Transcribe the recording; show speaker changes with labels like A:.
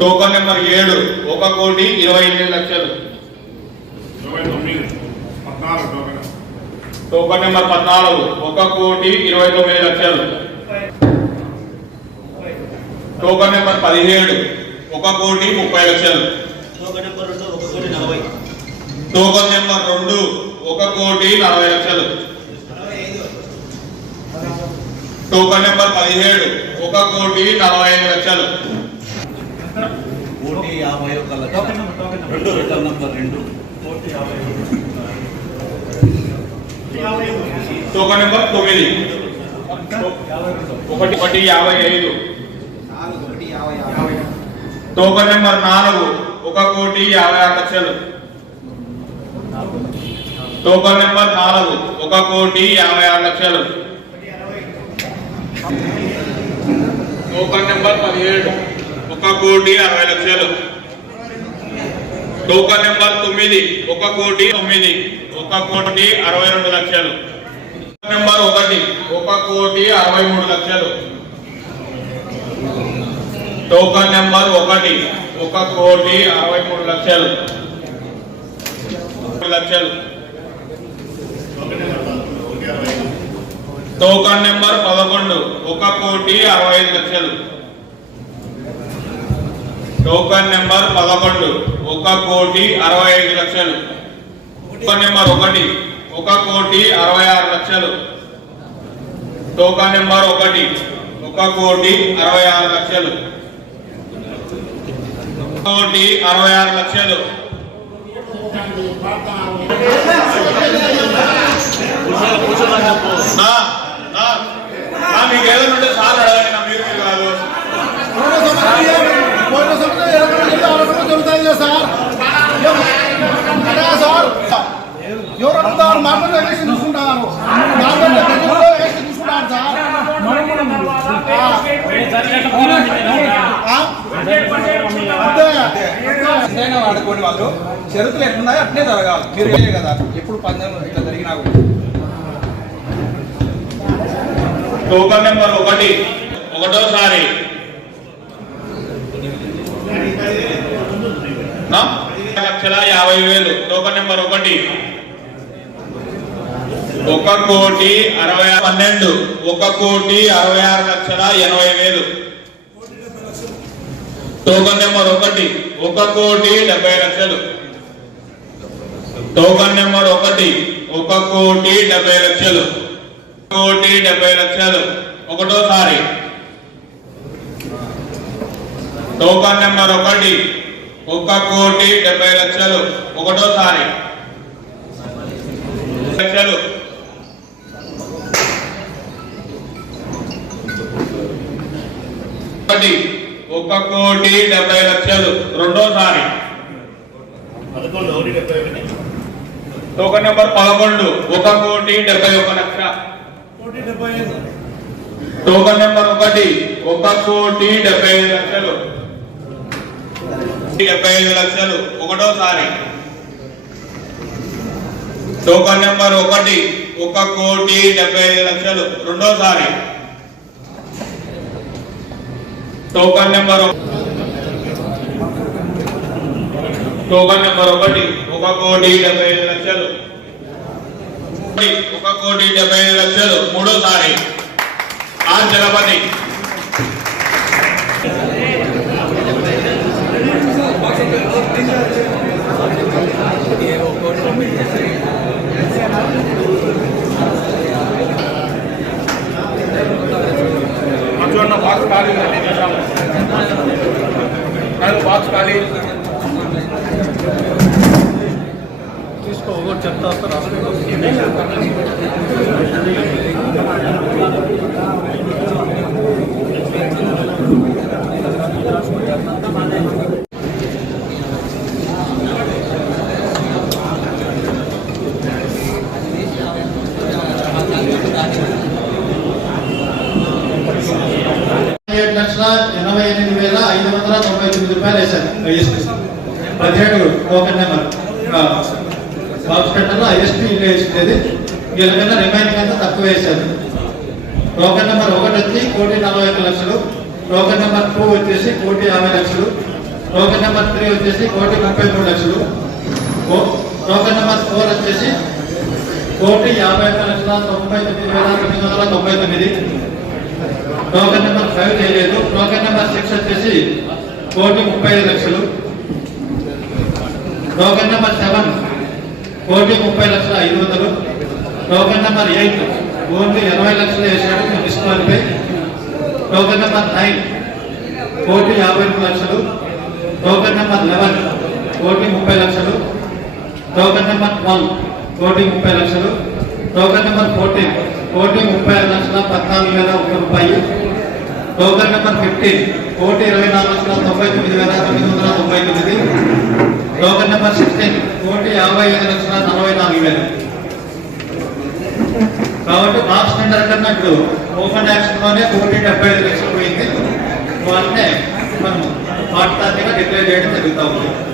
A: token number ఏడు ఒక కోటి ఇరవై ఎనిమిది లక్షలు టోకన్ నెంబర్ పద్నాలుగు ఒక కోటి ఇరవై తొమ్మిది లక్షలు టోకన్ నెంబర్ పదిహేడు ఒక కోటి ముప్పై లక్షలు టోకన్ నెంబర్ రెండు ఒక కోటి నలభై లక్షలు టోకన్ నెంబర్ పదిహేడు ఒక కోటి నలభై ఐదు లక్షలు
B: యాభై ఒక లక్ష రెండు రిటర్న్ నంబర్ రెండు
A: టోకన్ నెంబర్ తొమ్మిది ఒకటి ఒకటి యాభై ఐదు టోకన్ నెంబర్ నాలుగు ఒక కోటి యాభై ఆరు లక్షలు టోకన్ నెంబర్ నాలుగు ఒక కోటి యాభై ఆరు లక్షలు టోకన్ నెంబర్ పదిహేడు ఒక కోటి అరవై లక్షలు టోకన్ నెంబర్ తొమ్మిది ఒక కోటి తొమ్మిది ఒక కోటి అరవై రెండు లక్షలు నెంబర్ ఒకటి ఒక కోటి అరవై మూడు లక్షలు టోకన్ నెంబర్ ఒకటి ఒక కోటి అరవై మూడు లక్షలు లక్షలు టోకన్ నెంబర్ పదకొండు ఒక కోటి అరవై ఐదు లక్షలు టోకన్ నెంబర్ పదకొండు ఒక కోటి అరవై ఐదు లక్షలు టోకన్ నెంబర్ ఒకటి ఒక కోటి అరవై ఆరు లక్షలు టోకన్ నెంబర్ ఒకటి ఒక కోటి అరవై ఆరు లక్షలు కోటి అరవై ఆరు లక్షలు
C: మీకు ఏదైనా
D: ఏమైందో సార్ సార్ ఎవరంటారు మాట్లాడే ఎలక్షన్ చూసుకుంటారు ఎలక్షన్ చూసుకుంటారు సార్ ఎంతైనా వాడుకోండి
A: వాళ్ళు షరతులు ఎట్లున్నాయో అట్లే జరగాలి మీరు కదా ఎప్పుడు పందెం ఇట్లా జరిగినా టోకన్ నెంబర్ ఒకటి ఒకటోసారి లక్షల యాభై వేలు టోకన్ నెంబర్ ఒకటి ఒక కోటి అరవై పన్నెండు ఒక కోటి అరవై ఆరు లక్షల ఎనభై వేలు టోకన్ నెంబర్ ఒకటి ఒక కోటి డెబ్బై లక్షలు టోకన్ నెంబర్ ఒకటి ఒక కోటి డెబ్బై లక్షలు కోటి డెబ్బై లక్షలు ఒకటోసారి టోకన్ నెంబర్ ఒకటి ఒక్క కోటి డెబ్బై లక్షలు ఒకటోసారి లక్షలు ఒక్క కోటి డెబ్బై లక్షలు రెండోసారి ఒక నెంబర్ పదకొండు ఒక కోటి డెబ్బై ఒక లక్ష టోకన్ నెంబర్ ఒకటి ఒక కోటి డెబ్బై లక్ష డెబ్బై ఐదు లక్షలు ఒకటోసారి టోకన్ నెంబర్ ఒకటి ఒక కోటి డెబ్బై ఐదు లక్షలు రెండోసారి టోకన్ నెంబర్ టోకన్ నెంబర్ ఒకటి ఒక కోటి డెబ్బై ఐదు లక్షలు ఒక కోటి డెబ్బై ఐదు లక్షలు మూడోసారి ఆ చలపతి మధ్యాహ్న బాక్స్ ఖాళీ అన్ని చేశాము కాదు బాక్స్ ఖాళీ
E: తీసుకో ఒకటి చెప్తా వస్తారు వందల తొంభై తొమ్మిది రూపాయలు వేశారు ఐఎస్టీ పదిహేడు టోకెన్ నెంబర్ బాక్స్ కట్టలో ఐఎస్టీ ఇల్లు వేసింది వీళ్ళకన్నా రిమైనింగ్ అంతా తక్కువ వేశారు టోకెన్ నెంబర్ ఒకటి వచ్చి కోటి నలభై ఒక లక్షలు టోకెన్ నెంబర్ టూ వచ్చేసి కోటి యాభై లక్షలు టోకెన్ నెంబర్ త్రీ వచ్చేసి కోటి ముప్పై మూడు లక్షలు టోకెన్ నెంబర్ ఫోర్ వచ్చేసి కోటి యాభై ఒక్క లక్షల తొంభై తొమ్మిది వేల తొమ్మిది వందల తొంభై తొమ్మిది టోకెన్ నెంబర్ ఫైవ్ చేయలేదు టోకెన్ నెంబర్ సిక్స్ వచ్చేసి కోటి ముప్పై ఐదు లక్షలు టోకెన్ నెంబర్ సెవెన్ కోటి ముప్పై లక్షల ఐదు వందలు టోకెన్ నెంబర్ ఎయిట్ ఓన్లీ ఇరవై లక్షలు వేసాడు డిస్క్వాలిఫై టోకెన్ నెంబర్ నైన్ కోటి యాభై రెండు లక్షలు టోకెన్ నెంబర్ లెవెన్ కోటి ముప్పై లక్షలు టోకెన్ నెంబర్ ట్వెల్వ్ కోటి ముప్పై లక్షలు టోకెన్ నెంబర్ ఫోర్టీన్ కోటి ముప్పై టోకన్ నెంబర్ ఫిఫ్టీన్ కోటి ఇరవై నాలుగు లక్షల తొంభై తొమ్మిది వేల తొమ్మిది వందల తొంభై తొమ్మిది టోకన్ నెంబర్ సిక్స్టీన్ కోటి యాభై ఐదు లక్షల నలభై నాలుగు వేలు కాబట్టి బాక్స్ టెండర్ కన్నట్టు ఇప్పుడు ఓపెన్ యాక్షన్లోనే కోటి డెబ్బై ఐదు లక్షలు పోయింది వాళ్ళనే మనం పార్టీ డిక్లేర్ చేయడం జరుగుతూ ఉంది